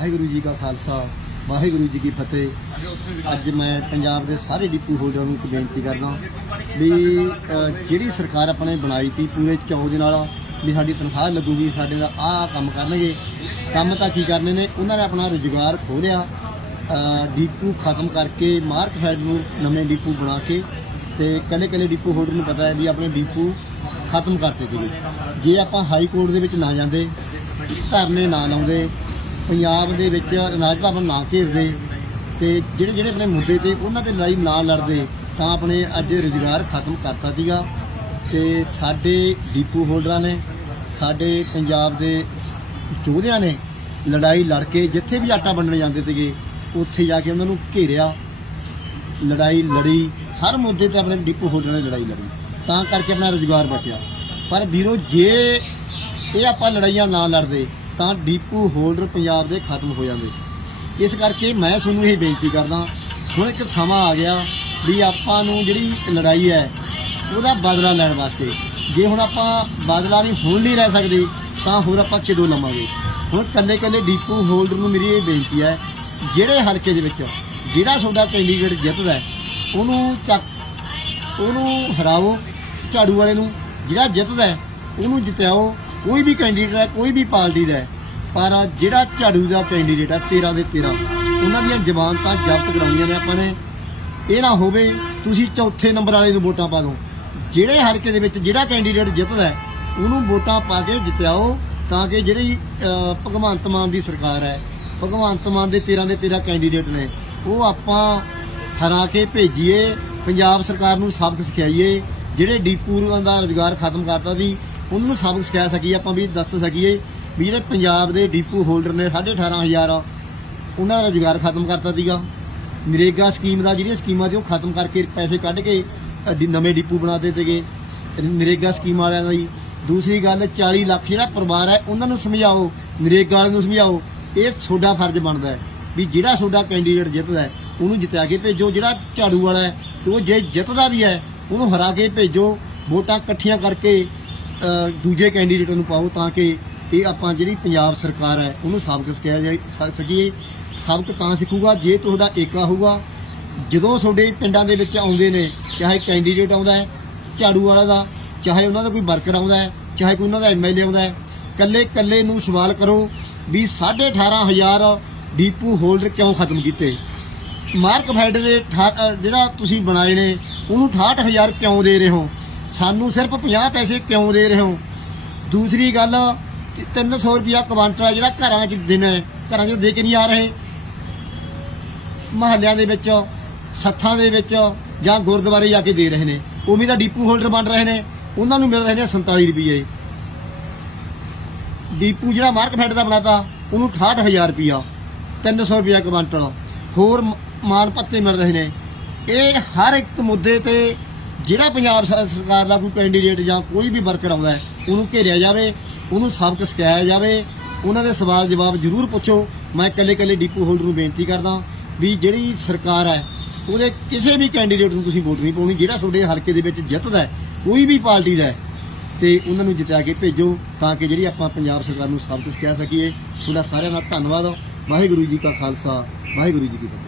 ਵਾਹਿਗੁਰੂ ਜੀ ਕਾ ਖਾਲਸਾ ਵਾਹਿਗੁਰੂ ਜੀ ਕੀ ਫਤਿਹ ਅੱਜ ਮੈਂ ਪੰਜਾਬ ਦੇ ਸਾਰੇ ਡਿਪੂ ਹੋਲਡਰਾਂ ਨੂੰ ਬੇਨਤੀ ਕਰਦਾ ਵੀ ਜਿਹੜੀ ਸਰਕਾਰ ਆਪਣੇ ਬਣਾਈ ਤੀ ਪੂਰੇ ਚੌ ਦੇ ਨਾਲ ਵੀ ਸਾਡੀ ਤਨਖਾਹ ਲੱਗੂਗੀ ਸਾਡੇ ਦਾ ਆਹ ਕੰਮ ਕਰਨਗੇ ਕੰਮ ਤਾਂ ਕੀ ਕਰਨੇ ਨੇ ਉਹਨਾਂ ਨੇ ਆਪਣਾ ਰੁਜ਼ਗਾਰ ਖੋਲਿਆ ਡੀਪੂ ਖਤਮ ਕਰਕੇ ਮਾਰਕ ਹੈਡ ਨੂੰ ਨਵੇਂ ਡੀਪੂ ਬਣਾ ਕੇ ਤੇ ਕੱਲੇ ਕੱਲੇ ਡੀਪੂ ਹੋਲਡਰ ਨੂੰ ਪਤਾ ਹੈ ਵੀ ਆਪਣੇ ਡੀਪੂ ਖਤਮ ਕਰਤੇ ਜੀ ਜੇ ਆਪਾਂ ਹਾਈ ਕੋਰਟ ਦੇ ਵਿੱਚ ਨਾ ਜਾਂਦੇ ਧਰਨੇ ਨਾ ਲਾਉਂਦੇ ਪੰਜਾਬ ਦੇ ਵਿੱਚ ਅਨਾਜ ਭਾਵਾਂ ਨਾ ਘੇਰਦੇ ਤੇ ਜਿਹੜੇ ਜਿਹੜੇ ਆਪਣੇ ਮੁੱਦੇ ਤੇ ਉਹਨਾਂ ਤੇ ਲੜਾਈ ਨਾ ਲੜਦੇ ਤਾਂ ਆਪਣੇ ਅੱਜ ਰੁਜ਼ਗਾਰ ਖਤਮ ਕਰਤਾ ਸੀਗਾ ਤੇ ਸਾਡੇ ਡੀਪੂ ਹੋਲਡਰਾਂ ਨੇ ਸਾਡੇ ਪੰਜਾਬ ਦੇ ਯੋਧਿਆਂ ਨੇ ਲੜਾਈ ਲੜ ਕੇ ਜਿੱਥੇ ਵੀ ਆਟਾ ਵੰਡਣ ਜਾਂਦੇ ਸੀਗੇ ਉੱਥੇ ਜਾ ਕੇ ਉਹਨਾਂ ਨੂੰ ਘੇਰਿਆ ਲੜਾਈ ਲੜੀ ਹਰ ਮੁੱਦੇ ਤੇ ਆਪਣੇ ਡੀਪੂ ਹੋਲਡਰਾਂ ਨੇ ਲੜਾਈ ਲੜੀ ਤਾਂ ਕਰਕੇ ਆਪਣਾ ਰੋਜ਼ਗਾਰ ਬਚਿਆ ਪਰ ਵੀਰੋ ਜੇ ਇਹ ਆਪਾਂ ਲੜਾਈਆਂ ਨਾ ਲੜਦੇ ਤਾਂ ਡੀਪੂ ਹੋਲਡਰ ਪੰਜਾਬ ਦੇ ਖਤਮ ਹੋ ਜਾਂਦੇ ਇਸ ਕਰਕੇ ਮੈਂ ਤੁਹਾਨੂੰ ਇਹ ਬੇਨਤੀ ਕਰਦਾ ਹੁਣ ਇੱਕ ਸਮਾਂ ਆ ਗਿਆ ਵੀ ਆਪਾਂ ਨੂੰ ਜਿਹੜੀ ਲੜਾਈ ਹੈ ਉਹਦਾ ਬਦਲਾ ਲੈਣ ਵਾਸਤੇ ਜੇ ਹੁਣ ਆਪਾਂ ਬਦਲਾ ਨਹੀਂ ਹੁਣ ਨਹੀਂ ਲੈ ਸਕਦੇ ਤਾਂ ਹੋਰ ਆਪਾਂ ਕਿਦੋਂ ਲਵਾਂਗੇ ਹੁਣ ਕੱਲੇ ਕੱਲੇ ਡੀਪੂ ਹੋਲਡਰ ਨੂੰ ਮੇਰੀ ਇਹ ਬੇਨਤੀ ਹੈ ਜਿਹੜੇ ਹਲਕੇ ਦੇ ਵਿੱਚ ਜਿਹੜਾ ਤੁਹਾਡਾ ਕੈਂਡੀਡੇਟ ਜਿੱਤਦਾ ਉਹਨੂੰ ਚੱਕ ਉਹਨੂੰ ਹਰਾਓ ਝਾੜੂ ਵਾਲੇ ਨੂੰ ਜਿਹੜਾ ਜਿੱਤਦਾ ਉਹਨੂੰ ਜਿਤਾਓ ਕੋਈ ਵੀ ਕੈਂਡੀਡੇਟ ਹੈ ਕੋਈ ਵੀ ਪਾਰਟੀ ਦਾ ਹੈ, ਪਰ ਜਿਹੜਾ ਝਾੜੂ ਦਾ ਕੈਂਡੀਡੇਟ ਹੈ 13 ਦੇ 13 ਉਹਨਾਂ ਦੀਆਂ ਜ਼ਮਾਨਤਾਂ ਜ਼ਬਤ ਕਰਾਉਣੀਆਂ ਨੇ ਆਪਾਂ ਨੇ ਇਹ ਨਾ ਹੋਵੇ ਤੁਸੀਂ ਚੌਥੇ ਨੰਬਰ ਵਾਲੇ ਨੂੰ ਵੋਟਾਂ ਪਾ ਦਿਓ ਜਿਹੜੇ ਹਲਕੇ ਦੇ ਵਿੱਚ ਜਿਹੜਾ ਕੈਂਡੀਡੇਟ ਜਿੱਤਦਾ ਹੈ, ਉਹਨੂੰ ਵੋਟਾਂ ਪਾ ਕੇ ਜਿੱਤਿਆਓ ਤਾਂ ਕਿ ਜਿਹੜੀ ਭਗਵੰਤ ਮਾਨ ਦੀ ਸਰਕਾਰ ਹੈ ਭਗਵੰਤ ਮਾਨ ਦੇ 13 ਦੇ 13 ਕੈਂਡੀਡੇਟ ਨੇ ਉਹ ਆਪਾਂ ਹਰਾ ਕੇ ਭੇਜੀਏ ਪੰਜਾਬ ਸਰਕਾਰ ਨੂੰ ਸਬਕ ਸਿਖਾਈਏ ਜਿਹੜੇ ਡੀਪੂਰਾਂ ਦਾ ਰੁਜ਼ਗਾਰ ਖਤਮ ਕਰਤਾ ਸੀ ਉਹਨਾਂ ਨੂੰ ਸਬਕ ਸਿਖਾ ਸਕੀਏ ਆਪਾਂ ਵੀ ਦੱਸ ਸਕੀਏ ਵੀ ਜਿਹੜੇ ਪੰਜਾਬ ਦੇ ਡੀਪੂ ਹੋਲਡਰ ਨੇ 18000 ਉਹਨਾਂ ਦਾ ਰੁਜ਼ਗਾਰ ਖਤਮ ਕਰਤਾ ਸੀਗਾ ਨਰੇਗਾ ਸਕੀਮ ਦਾ ਜਿਹੜੀਆਂ ਸਕੀਮਾਂ ਸੀ ਉਹ ਖਤਮ ਕਰਕੇ ਪੈਸੇ ਕੱਢ ਕੇ ਨਵੇਂ ਡੀਪੂ ਦਿੱਤੇ ਤੇਗੇ ਨਰੇਗਾ ਸਕੀਮ ਵਾਲਿਆਂ ਦਾ ਜੀ ਦੂਸਰੀ ਗੱਲ 40 ਲੱਖ ਜਿਹੜਾ ਪਰਿਵਾਰ ਹੈ ਉਹਨਾਂ ਨੂੰ ਸਮਝਾਓ ਨਰੇਗਾ ਵਾਲਿਆਂ ਨੂੰ ਸਮਝਾਓ ਇਹ ਤੁਹਾਡਾ ਫਰਜ਼ ਬਣਦਾ ਹੈ ਵੀ ਜਿਹੜਾ ਤੁਹਾਡਾ ਕੈਂਡੀਡੇਟ ਜਿੱਤਦਾ ਉਹਨੂੰ ਜਿੱਤਿਆ ਕੇ ਭੇਜੋ ਜਿਹੜਾ ਝਾੜੂ ਵਾਲਾ ਹੈ ਉਹ ਜੇ ਜਿੱਤਦਾ ਵੀ ਹੈ ਉਹਨੂੰ ਹਰਾ ਕੇ ਭੇਜੋ ਵੋਟਾਂ ਇਕੱਠੀਆਂ ਕਰਕੇ ਦੂਜੇ ਕੈਂਡੀਡੇਟ ਨੂੰ ਪਾਓ ਤਾਂ ਕਿ ਇਹ ਆਪਾਂ ਜਿਹੜੀ ਪੰਜਾਬ ਸਰਕਾਰ ਹੈ ਉਹਨੂੰ ਸਾਬਕ ਸਿਖਾਇਆ ਜਾ ਸਕੀਏ ਸਾਬਕ ਤਾਂ ਸਿੱਖੂਗਾ ਜੇ ਤੁਹਾਡਾ ਏਕਾ ਹੋਊਗਾ ਜਦੋਂ ਤੁਹਾਡੇ ਪਿੰਡਾਂ ਦੇ ਵਿੱਚ ਆਉਂਦੇ ਨੇ ਚਾਹੇ ਕੈਂਡੀਡੇਟ ਆਉਂਦਾ ਹੈ ਝਾੜੂ ਵਾਲਾ ਦਾ ਚਾਹੇ ਉਹਨਾਂ ਦਾ ਕੋਈ ਵਰਕਰ ਆਉਂਦਾ ਹੈ ਚਾਹੇ ਕੋਈ ਉਹਨਾਂ ਦਾ ਐਮਐਲਏ ਆਉਂਦਾ ਹੈ ਕੱਲੇ ਕੱਲੇ ਨੂੰ ਸਵਾਲ ਕਰੋ ਵੀ 18500 ਡੀਪੂ ਹੋਲਡਰ ਕਿਉਂ ਖਤਮ ਕੀਤੇ ਮਾਰਕ ਫੈਡ ਦੇ ਜਿਹੜਾ ਤੁਸੀਂ ਬਣਾਏ ਨੇ ਉਹਨੂੰ 68000 ਕਿਉਂ ਦੇ ਰਹੇ ਹੋ ਸਾਨੂੰ ਸਿਰਫ 50 ਪੈਸੇ ਕਿਉਂ ਦੇ ਰਹੇ ਹੋ ਦੂਸਰੀ ਗੱਲ 300 ਰੁਪਿਆ ਕੁਆਂਟਲ ਜਿਹੜਾ ਘਰਾਂ 'ਚ ਦਿਨ ਹੈ ਘਰਾਂ 'ਚ ਦੇ ਕੇ ਨਹੀਂ ਆ ਰਹੇ ਮਹੱਲਿਆਂ ਦੇ ਵਿੱਚ ਸੱਥਾਂ ਦੇ ਵਿੱਚ ਜਾਂ ਗੁਰਦੁਆਰੇ ਜਾ ਕੇ ਦੇ ਰਹੇ ਨੇ ਉਵੇਂ ਦਾ ਡੀਪੂ ਹੋਲਡਰ ਬਣ ਰਹੇ ਨੇ ਉਹਨਾਂ ਨੂੰ ਮਿਲ ਰਹੇ ਨੇ 47 ਰੁਪਏ ਡੀਪੂ ਜਿਹੜਾ ਮਾਰਕਫੈਟ ਦਾ ਬਣਾਤਾ ਉਹਨੂੰ 68000 ਰੁਪਿਆ 300 ਰੁਪਿਆ ਕੁਆਂਟਲ ਹੋਰ ਮਾਲ ਪੱਤੇ ਮਿਲ ਰਹੇ ਨੇ ਇਹ ਹਰ ਇੱਕ ਮੁੱਦੇ ਤੇ ਜਿਹੜਾ ਪੰਜਾਬ ਸਰਕਾਰ ਦਾ ਕੋਈ ਕੈਂਡੀਡੇਟ ਜਾਂ ਕੋਈ ਵੀ ਵਰਕਰ ਆਉਂਦਾ ਹੈ ਉਹਨੂੰ ਘੇਰਿਆ ਜਾਵੇ ਉਹਨੂੰ ਸਬਕ ਸਿਖਾਇਆ ਜਾਵੇ ਉਹਨਾਂ ਦੇ ਸਵਾਲ ਜਵਾਬ ਜ਼ਰੂਰ ਪੁੱਛੋ ਮੈਂ ਇਕੱਲੇ ਇਕੱਲੇ ਡੀਪੂ ਹੋਲਡਰ ਨੂੰ ਬੇਨਤੀ ਕਰਦਾ ਵੀ ਜਿਹੜੀ ਸਰਕਾਰ ਹੈ ਉਹਦੇ ਕਿਸੇ ਵੀ ਕੈਂਡੀਡੇਟ ਨੂੰ ਤੁਸੀਂ ਵੋਟ ਨਹੀਂ ਪਾਉਣੀ ਜਿਹੜਾ ਤੁਹਾਡੇ ਹਲਕੇ ਦੇ ਵਿੱਚ ਜਿੱਤਦਾ ਹੈ, ਕੋਈ ਵੀ ਪਾਰਟੀ ਦਾ ਹੈ, ਤੇ ਉਹਨਾਂ ਨੂੰ ਜਿਤਾ ਕੇ ਭੇਜੋ ਤਾਂ ਕਿ ਜਿਹੜੀ ਆਪਾਂ ਪੰਜਾਬ ਸਰਕਾਰ ਨੂੰ ਸਭ ਕੁਝ ਕਹਿ ਸਕੀਏ ਤੁਹਾਡਾ ਸਾਰਿਆਂ ਦਾ ਧੰਨਵਾਦ ਵਾਹਿਗੁਰੂ ਜੀ ਕਾ ਖਾਲਸਾ ਵਾਹਿਗੁਰੂ ਜੀ ਕੀ ਫਤਿਹ